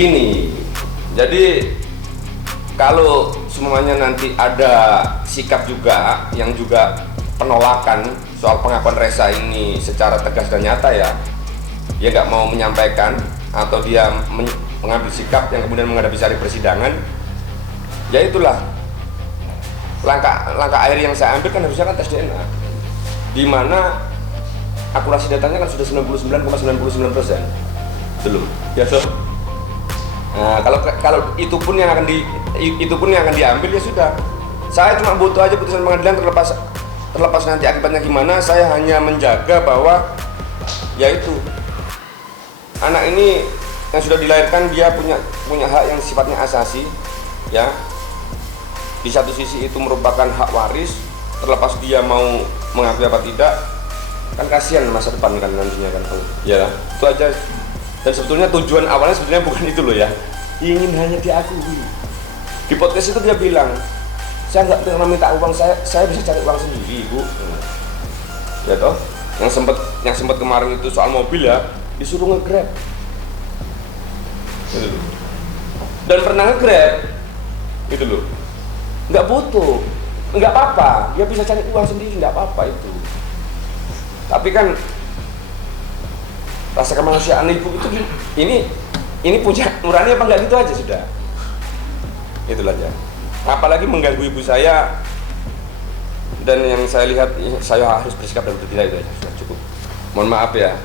begini. Jadi kalau semuanya nanti ada sikap juga yang juga penolakan soal pengakuan Reza ini secara tegas dan nyata ya, dia nggak mau menyampaikan atau dia mengambil sikap yang kemudian menghadapi hari persidangan, ya itulah langkah akhir yang saya ambil kan harusnya kan tes DNA, di mana akurasi datanya kan sudah 99,99%, belum, ya so. Nah, kalau itu pun yang akan diambil ya sudah. Saya cuma butuh aja putusan pengadilan, terlepas nanti akibatnya gimana. Saya hanya menjaga bahwa yaitu anak ini yang sudah dilahirkan dia punya hak yang sifatnya asasi, ya. Di satu sisi itu merupakan hak waris, terlepas dia mau mengakui apa tidak, kan kasihan masa depan kan nantinya kan, ya. Itu aja. Dan sebetulnya tujuan awalnya sebetulnya bukan itu loh ya, ingin hanya diakui. Di podcast itu dia bilang, saya nggak pernah minta uang, saya bisa cari uang sendiri, Bu. Ya toh, yang sempat kemarin itu soal mobil ya, disuruh nge-grab. Gitu. Dan pernah nge-grab, gitu loh. Nggak butuh, nggak apa-apa, dia bisa cari uang sendiri, nggak apa-apa itu. Tapi kan rasa kemanusiaan ibu itu ini punya nurani apa enggak, gitu aja sudah. Itulah aja. Apalagi mengganggu ibu saya, dan yang saya lihat saya harus bersikap dan bertindak, itu aja sudah cukup. Mohon maaf ya,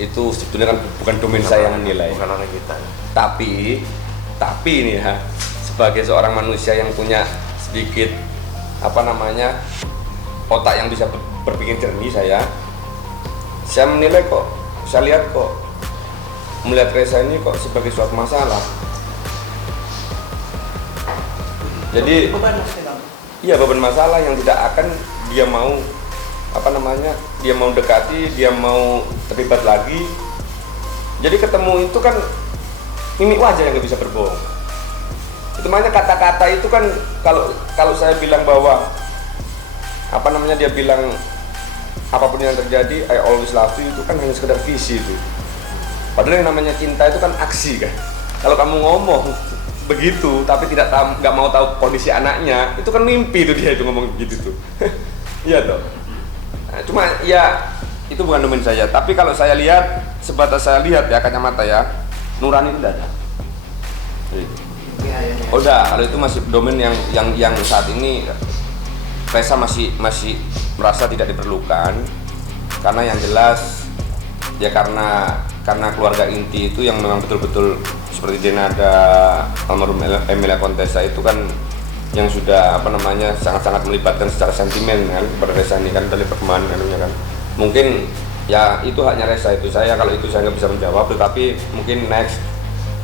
itu sebetulnya kan bukan domain saya yang menilai. Bukan orang kita. Tapi ini ya, sebagai seorang manusia yang punya sedikit otak yang bisa berpikir jernih, saya menilai kok, saya lihat kok, melihat Reza ini kok sebagai suatu masalah. Jadi iya, beban masalah yang tidak akan dia mau dia mau dekati, dia mau terlibat lagi. Jadi ketemu itu kan mimik wajah yang nggak bisa berbohong. Itu makanya kata-kata itu kan, kalau saya bilang bahwa dia bilang apapun yang terjadi I always love you, itu kan hanya sekedar visi itu. Padahal yang namanya cinta itu kan aksi kan. Kalau kamu ngomong begitu tapi nggak mau tahu kondisi anaknya, itu kan mimpi itu, dia itu ngomong begitu tuh. Iya toh. Nah, cuma ya itu bukan domain saya. Tapi kalau saya lihat, sebatas saya lihat ya kacamata ya, nurani itu tidak ada. Udah, kalau itu masih domain yang saat ini Reza masih merasa tidak diperlukan, karena yang jelas ya karena keluarga inti itu yang memang betul-betul seperti Denada, almarhum Emilia Contessa itu kan yang sudah sangat-sangat melibatkan secara sentimen kan kepada Reza ini kan, dari perkembangan kan. Mungkin ya itu haknya Reza, itu saya, kalau itu saya nggak bisa menjawab, tetapi mungkin next.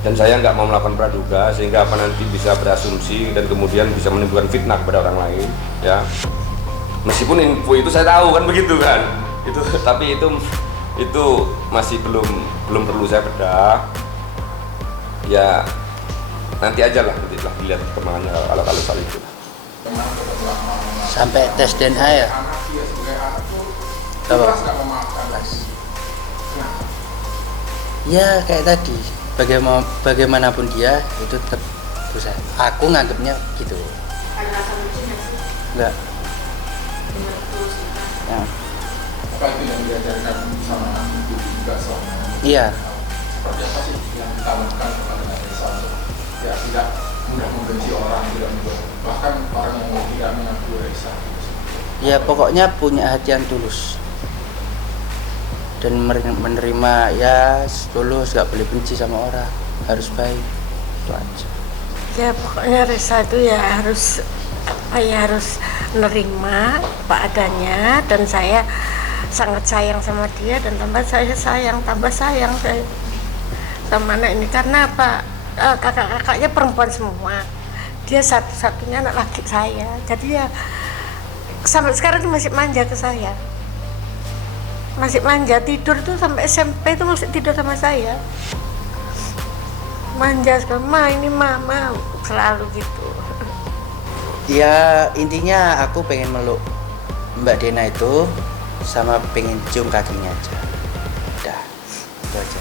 Dan saya nggak mau melakukan praduga sehingga nanti bisa berasumsi dan kemudian bisa menimbulkan fitnah kepada orang lain, ya. Meskipun info itu saya tahu kan begitu kan, itu tapi itu masih belum perlu saya bedah. Ya nanti aja lah, nanti lah dilihat perkembangannya kalau soal itu. Sampai tes DNA ya. Ya kayak tadi, bagaimanapun dia itu tetap berusaha. Aku nganggapnya gitu. Ada rasa benci nggak sih? Enggak. Ya. Apa itu yang diajarkan sama ibu juga selama ini? Iya. Seperti apa sih yang ditanamkan kepada Reza untuk ya tidak mudah membenci orang, bahkan orang yang tidak mengakui Reza? Ya pokoknya punya hati yang tulus dan menerima, ya tulus, gak boleh benci sama orang, harus baik, itu aja. Ya pokoknya Reza itu ya harus menerima apa adanya, dan saya sangat sayang sama dia, dan tambah sayang saya sama anak ini. Karena apa, kakak-kakaknya perempuan semua, dia satu-satunya anak laki saya, jadi ya sampai sekarang dia masih manja ke saya, masih manja, tidur tuh sampai SMP itu masih tidur sama saya, manja sekali, ini mama selalu gitu. Ya intinya aku pengen meluk Mbak Dena itu, sama pengen cium kakinya aja, udah itu aja.